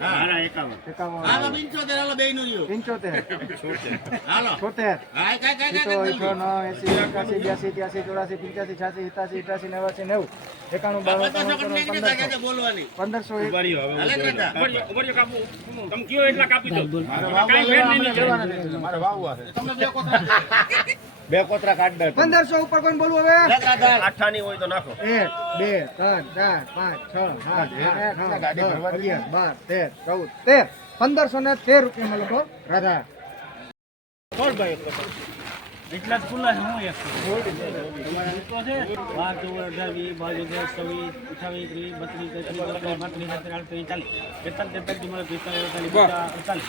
મારા એકાવન. એકાવન. હાલો પંચોતેર હાલો બેયનું રહ્યું. પંચોતેર. હાલો. છોતેર. હા કાંઈ કાંઈ પિતો કાંઈ અઠો એસી એકાસી બ્યાસી ત્યાસી ચોરાસી પંચ્યાસી છ્યાસી સિત્યાસી અઠાસી નેવાસી નેવું. એકાણું પંદરસો. તમે દો. બે કોતરા કાઢ દે પંદરસો ઉપર કોઈ બોલવું હવે? આઠાની હોય તો નાખો. એક બે ત્રણ ચાર પાંચ છ સાત આઠ નવ અગિયાર બાર તેર ચૌદ તેર. પંદરસો ને તેર રૂપિયામાં લોકો રાધા એટલા જ ખુલ્લા છે હું એક છે? બાર ચૌદ અઢાર વીસ બાવીસ ચોવીસ અઠાવીસ ત્રીસ બત્રીસ તેત્રીસ છત્રીસ આડત્રીસ ચાલીસ. બેતાલીસ તેતાલીસ ચુમ્માલીસ પિસ્તાલીસ અડતાલીસ અડતાલીસ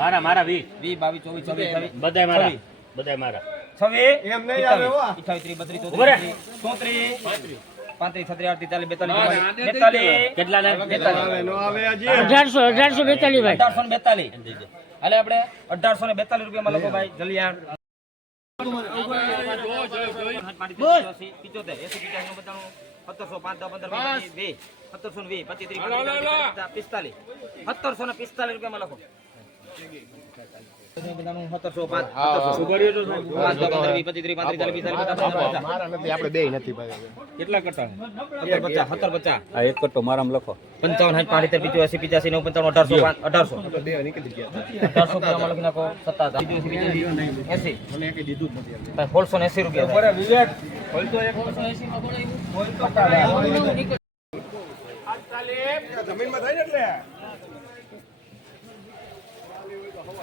મારા મારા વી વી બાવીસ ચોવીસ ચોવીસ બધા મારા બધા મારા. છવ્વીસ? અઠાવીસ ત્રીસ બત્રીસ ચોત્રીસ ચોત્રીસ પાંત્રીસ. છત્રીસ આડત્રીસ ચાલીસ બેતાલીસ બેતાલીસ. કેટલા ને બેતાલીસ અઢારસો અઢારસો બેતાલીસ ભાઈ. અઢારસો ને બેતાલીસ. હાલે આપણે અઢારસો ને બેતાલીસ રૂપિયામાં લખો ભાઈ જલ્દી સત્તરસો ને પિસ્તાલીસ રૂપિયામાં લખો. પિસ્તાલીસ પચાસ પચાસ કેટલા લખો પંચાવન સાઠ પાંત્રીસ પિચ્યાસી પચાસી નવ પંચાવન અઢારસો અઢારસો અઢારસો રૂપિયામાં પંચ્યાસી પંચ્યાસી એસી ભાઈ સોળસો ને